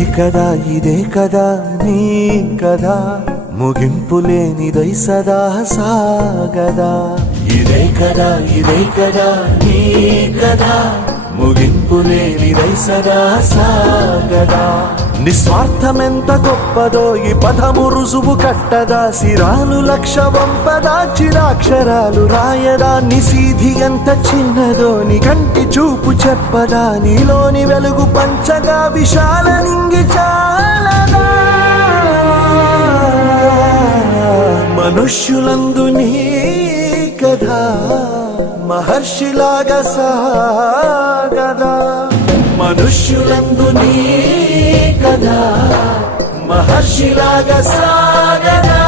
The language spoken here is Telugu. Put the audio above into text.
ఇదే కదా నీ కదా ముగింపు లేనిదై సదా సాగదా ఇదే కదా నీ కదా ముగింపు లేనిదై సదా సాగదా నిస్వార్థమెంత గొప్పదో ఈ పదము రుజువు కట్టదా సిరాలు లక్ష వంపదా చిరాక్షరాలు రాయదా నిసీధి ఎంత చిన్నదో నీ కంటి చూపు చెప్పదా నీలోని వెలుగు పంచగా విశాల నింగి చాలదా మనుష్యులందు నీ కథ మహర్షిలాగా సాగదా మనుష్యులందు నీ కథ మహర్షిలాగా సాగదా